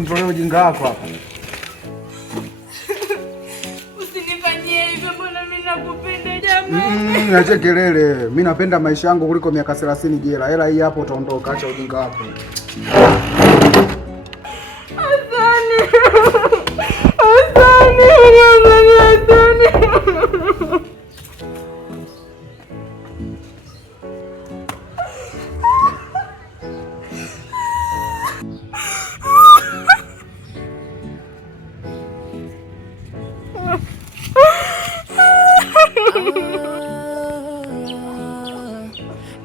kunitolea ujinga wako hapa. Usinifanyie hivyo, mbona mimi nakupenda jamani. Acha kelele. Mimi napenda maisha yangu kuliko miaka 30 jela. Hela hii hapo utaondoka, acha ujinga wako. Asante.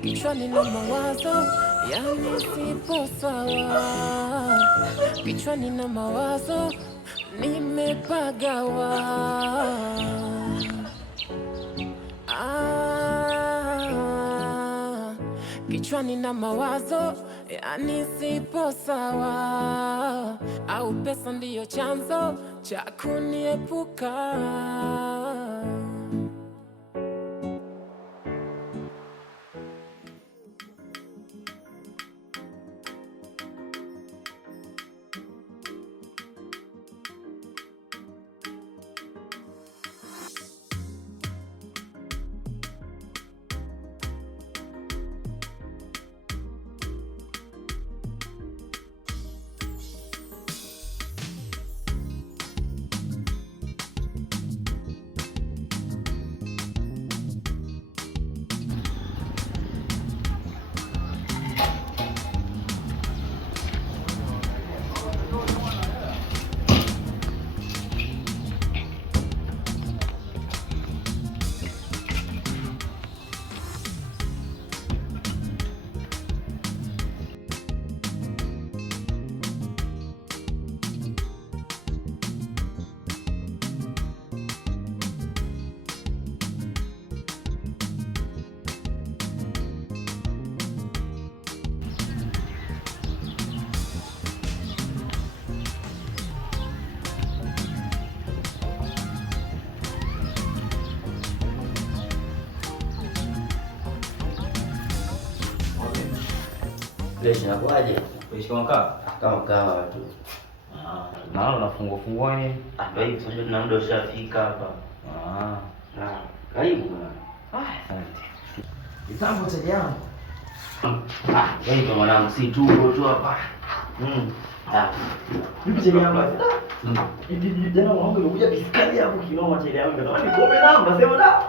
Kichwani na mawazo yani sipo sawa, kichwani na mawazo nimepagawa. Kichwani na mawazo yani sipo sawa, au pesa ndiyo chanzo cha kuniepuka. Inakuaje? Kuishi kama kaa? Kama kawa tu. Naona unafungua nini? Ndio hivi sasa tuna muda ushafika hapa. Na karibu bwana. Asante. Kitambo cha jambo. Wewe kwa mwanangu si tu hapa. Vipi chele yangu? Hivi jana mwanangu alikuja biskali hapo kinoma chele yangu. Kama ni kombe namba sema da.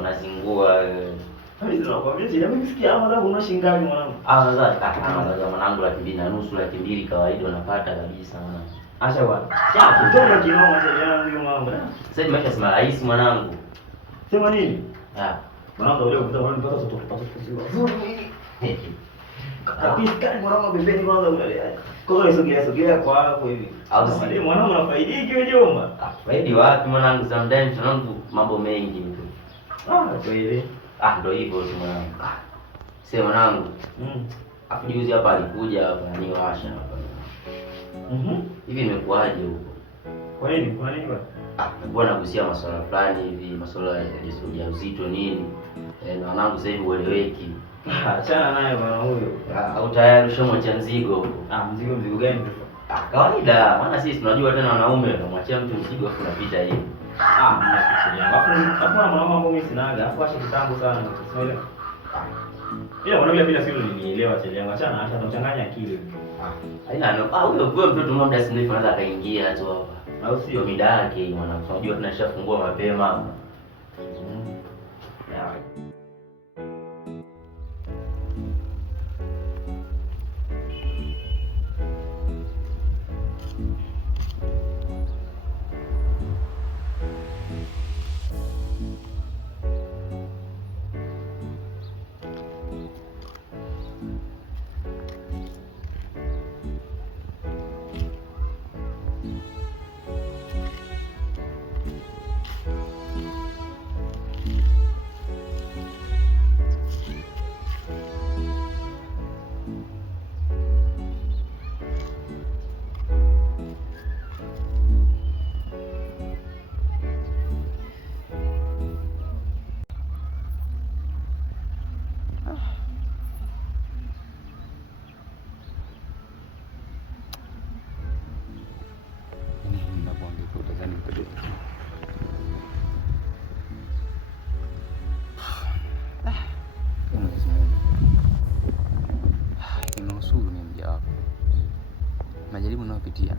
Unazingua wewe. Mimi tunakwambia chele yangu msikia ama da una shingapi mwanangu? Sasa mwanangu 2,500 2,000 kawaida unapata kabisa mwanangu. Acha bwana. Sasa kutoka kinoma chele yangu hiyo mambo. Sasa hivi maisha sema rahisi mwanangu. Sema nini? Mwanangu leo kutaka nipata kutoka kabisa kani mwanangu pembeni kwanza unalea. Kwa hiyo sogea kwa hapo hivi. Au si mwanangu unafaidiki wewe jomba? Faidi wapi mwanangu, sometimes mwanangu mambo mengi tu. Kweli. Ndio hivyo tu mwanangu. Sema mwanangu. Hapo juzi hapa alikuja hapa ni washa hapa. Hivi imekuaje huko? Kwa nini? Kwa nini bwana? Nilikuwa nagusia masuala fulani hivi, masuala ya uzito nini. Na mwanangu sasa hivi ueleweki. Achana naye bwana huyo. Au tayari ushamwacha mzigo huko? Mzigo gani? Kawaida, maana sisi tunajua tena wanaume unamwachia mtu mzigo afu unapita hivi. Mimi nakusikia. Alafu na mambo mimi sinaga. Alafu acha kitambo sana. Unaelewa? Mwanangu bila sio nielewa chele yangu. Achana tunachanganya akili. Haina huyo mtoto muda si mrefu anaweza kaingia tu hapa. Au sio mida yake mwanangu. Unajua tunashafungua mapema. nayopitia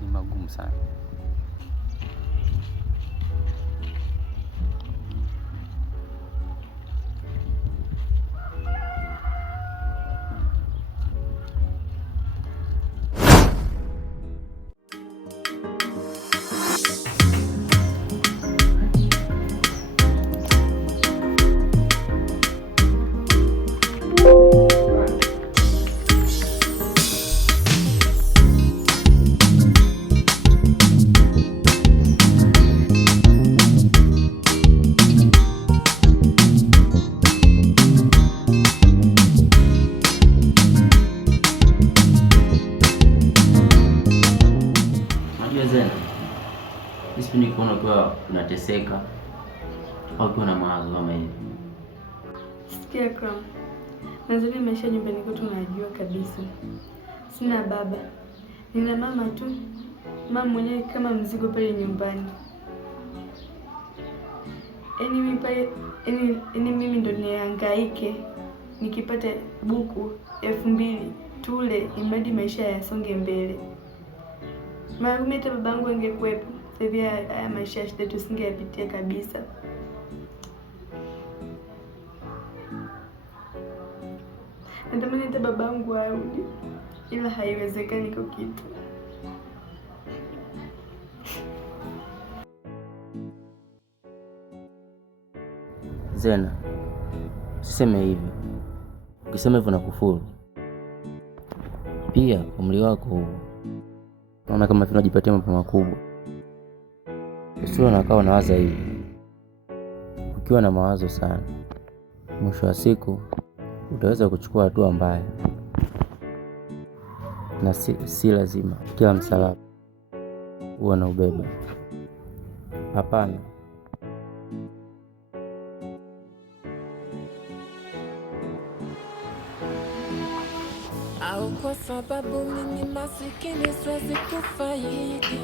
ni magumu sana. Sipendi kuona ukiwa unateseka au ukiwa na mawazo kama hivi. Sikia Crown. Nadhani maisha nyumbani kwetu najua kabisa. Sina baba. Nina mama tu. Mama mwenyewe kama mzigo pale nyumbani. Mimi ndo nihangaike nikipata buku 2000 tule imadi maisha yasonge mbele. Mama hata babangu angekuwepo. Sasa haya maisha shida tusingeyapitia kabisa. Natamani hata babangu arudi, ila haiwezekani kwa kitu. Zena, usiseme hivyo. Ukisema hivyo nakufuru. Pia umri wako naona kama tunajipatia mambo makubwa. Usio unakaa unawaza hivi. Ukiwa na mawazo sana, mwisho wa siku utaweza kuchukua hatua mbaya. Na si lazima kila msalaba huwa na ubeba. Hapana. Au kwa sababu mimi masikini siwezi kufaidi,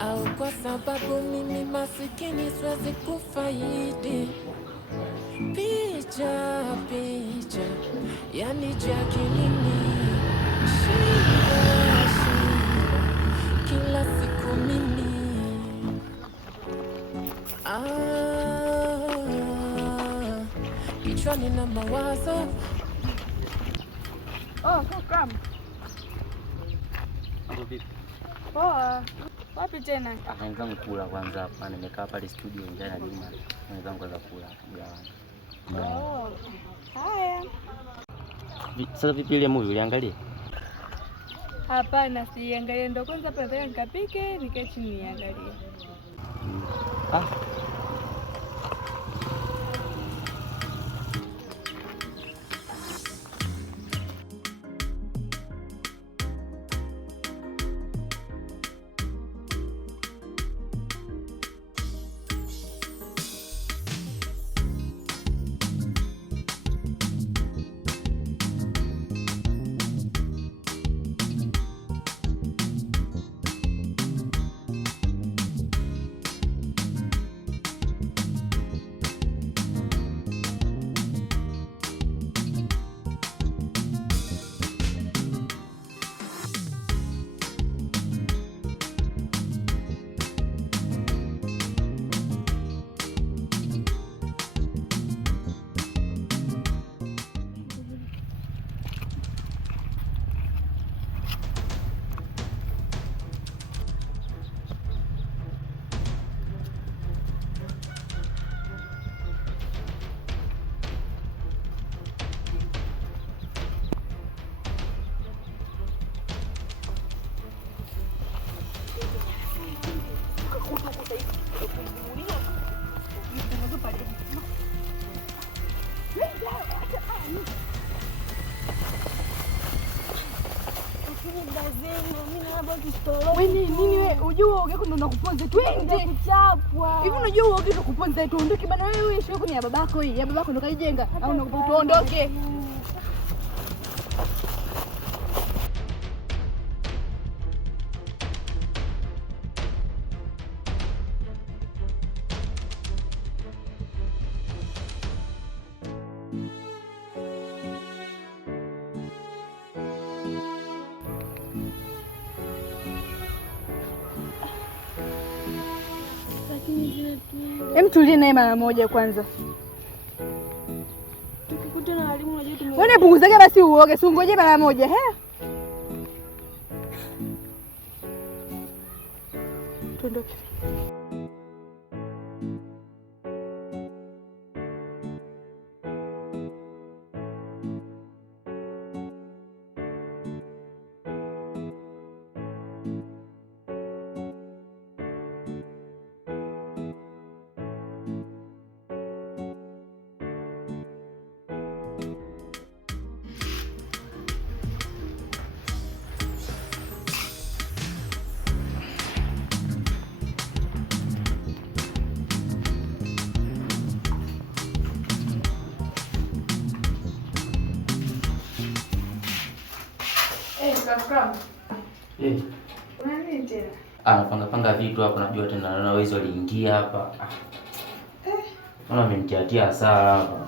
au kwa sababu mimi masikini siwezi kufaidi. Picha yani jakilini, shida kila siku mimi. Kichwani na mawazo. Oh, come. Vipi? Poa. Wapi tena? Akaanza kula kwanza hapa, nimekaa pale studio nje na Juma. Naanza kwanza kula mgawa. Oh. Haya. Sasa vipi ile movie uliangalia? Hapana, siangalie, ndo kwanza hapa nataka nikapike, nikae chini niangalie. Wewe nini wewe? Unajua ugeko ndo nakuponza tu. Twende kuchapwa. Hivi unajua ugeko ndo kuponza tu. Ondoke bana wewe, sio kwenye ya babako hii. Ya babako ndo kaijenga. Au unakupa tuondoke. Hem, tulie naye mara moja kwanza. Tukikuta na walimu unajua Wewe punguzaje basi uoge, si ungoje mara moja, he? Tuondoke. Unani tena? Anapanga vitu hapa, najua tena naona wezi waliingia hapa. Mama amemtiatia hasara hapa.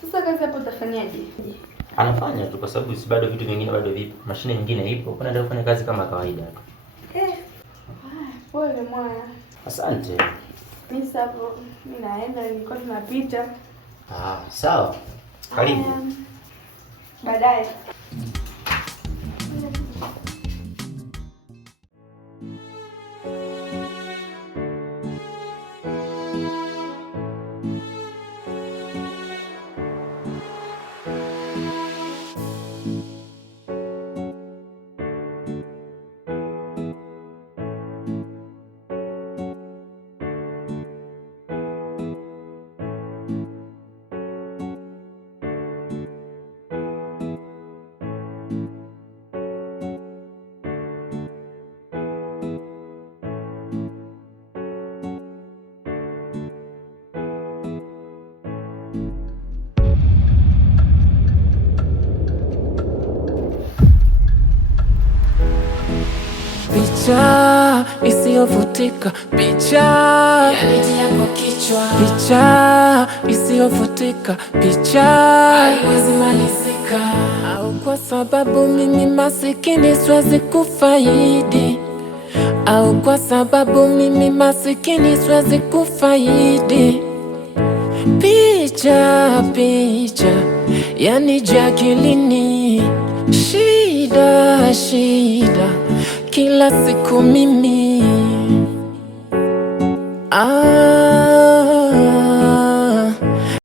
Sasa kazi hapo utafanyaje? Anafanya tu kwa sababu si bado vitu vingine bado vipo. Mashine nyingine ipo. Kuna ndio kufanya kazi kama kawaida tu. Pole mwana. Asante. Mimi sapo, mimi naenda nilikuwa tunapita. Sawa. Karibu. Baadaye. Picha isiyofutika, picha yanitia kwa kichwa, picha isiyofutika, picha haiwezi malizika. Au kwa sababu mimi masikini siwezi kufaidi, au kwa sababu mimi masikini siwezi kufaidi. Picha yanijaa akilini, shida kila siku mimi